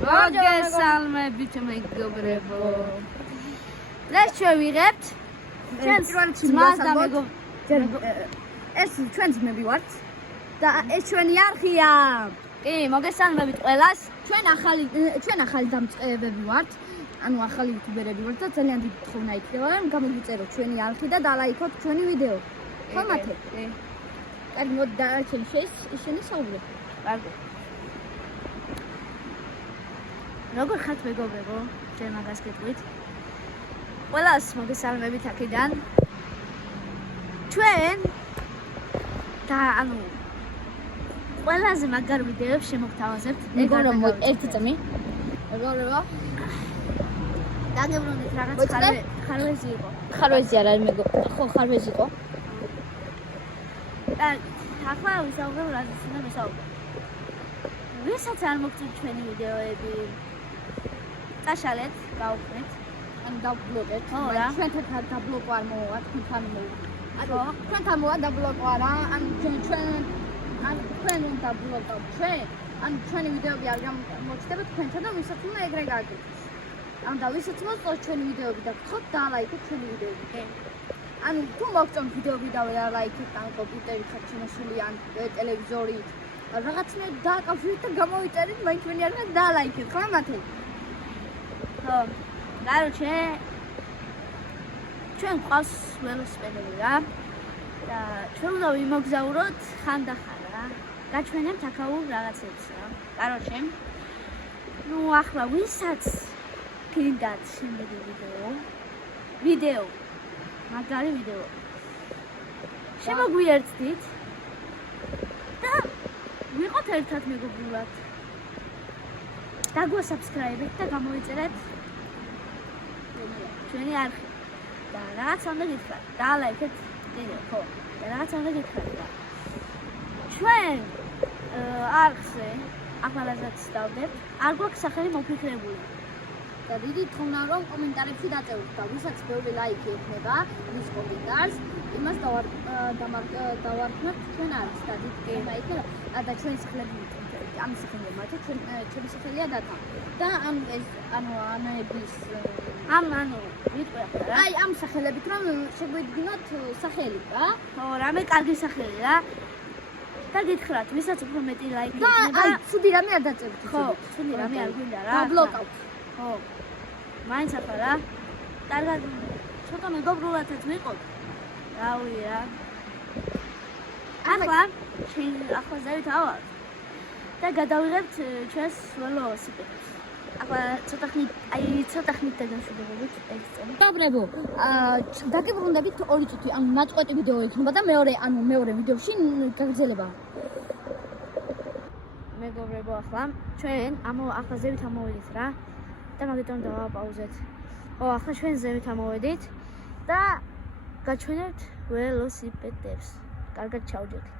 მოგესალმებით მეგობრებო. Let's შევიღებთ ჩვენს ძმას და ეს ჩვენ ძმები ვართ და ეს ჩვენი არხია. კი, მოგესალმებით ყველას. ჩვენ ახალი დამწყებები ვართ. ანუ ახალი იუთუბერები ვართ და ძალიან დიდი თხოვნა იქნება რომ გამოგვიწეროთ ჩვენი არხი და დალაიქოთ ჩვენი ვიდეო. ხო მათე? კი. კარგი, მოდი დაარჩენ ისინი საუბრობ. კარგი. როგორ ხართ მეგობრებო? ჩვენ მაგას გეტყვით. ყველას მოგესალმებით აქედან. ჩვენ და ანუ ყველაზე მაგარ ვიდეოებს შემოგთავაზებთ. მეგობრებო, ერთი წამი. მეგობრებო. დაგებრუნდით რაღაც ხარვეზი იყო. ხარვეზი არ არის მეგობრებო. ხო, ხარვეზი იყო. კარგი. ახლა ვისაუბრებ რაზეც უნდა ვისაუბროთ. ვისაც არ მოგწონთ ჩვენი ვიდეოები, წაშალეთ, გავუქმნით. ან დაბლოკეთ. ხო რა. ჩვენთან დაბლოკო არ მოვა, თქვენთან მოვა. ხო. ჩვენთან მოვა დაბლოკო არა, ან ჩვენ უნდა დაბლოკავთ ჩვენ. ან ჩვენი ვიდეოები არ გამოჩნდება თქვენთან და ვისაც უნდა ეგრე გააკეთოთ. ან და ვისაც მოსწონთ ჩვენი ვიდეოები და გთხოვთ დალაიქოთ ჩვენი ვიდეოები. კი. ან თუ მოგწონთ ვიდეოები და ვერ ალაიქეთ, ან კომპიუტერით ხართ შემოსული, ან ტელევიზორით, რაღაცნაირად დააკავშირეთ და გამოვიწერეთ, მაინც ვინი არ დაალაიქეთ, ხო მათე? ხო. Короче, ჩვენ ყავს ველოსიპედები რა. და ჩვენ უნდა ვიმოგზაუროთ ხანდახან რა. გაჩვენებთ აქაურ რაღაცებს რა. Короче, ну ახლა ვისაც გინდათ შემდეგი ვიდეო. მაგარი ვიდეო. შემოგვიერთდით და ვიყოთ ერთად მეგობრულად. დაგვასაბსკრაიბეთ და გამოვიწერეთ ჩვენი არხი. და რაღაც უნდა გითხრათ. დალაიქეთ ვიდეო, ხო. და რაღაც უნდა გითხრათ. ჩვენ არხზე ახლა რასაც დავდებთ, არ გვაქვს სახელი მოფიქრებული. და დიდი თხოვნა რომ კომენტარებში დაწევთ და ვისაც ბევრი ლაიქი ექნება მის კომენტარს, იმას დავარქმევთ ჩვენ არხს და დიდი თხოვნა იქნება და ჩვენი სახელები ამ სახელია მათე ჩვენი სახელია დათა. და ამების ვიტყვი რა. აი ამ სახელებით რომ შეგვიდგინოთ სახელი რა. ხო, რამე კარგი სახელი რა. და გითხრათ, ვისაც უფრო მეტი ლაიქი და ექნება. აი ცუდი რამე არ დაწევთ. ხო, ცუდი რამე არ გვინდა რა. დაბლოკავთ. ხო. მაინც ახლა რა. კარგად ცოტა მეგობრულადაც ვიყოთ. რავი რა. ახლა ზევით ავალ. და გადავიღებთ ჩვენს ველოსიპედებს. ახლა ცოტა ხნით დაგაშვებებით ეს წელი. მეგობრებო, დაგებრუნდებით 2 წუთი, ანუ ნაწყვეტი ვიდეო იქნება და მეორე ვიდეოში გაგრძელება. მეგობრებო, ახლა ჩვენ ახლა ზევით ამოვედით რა. და მაგიტომ დავაპაუზეთ. ხო, ახლა ჩვენ ზევით ამოვედით და გაჩვენებთ ველოსიპედებს. კარგად ჩავჯერთ.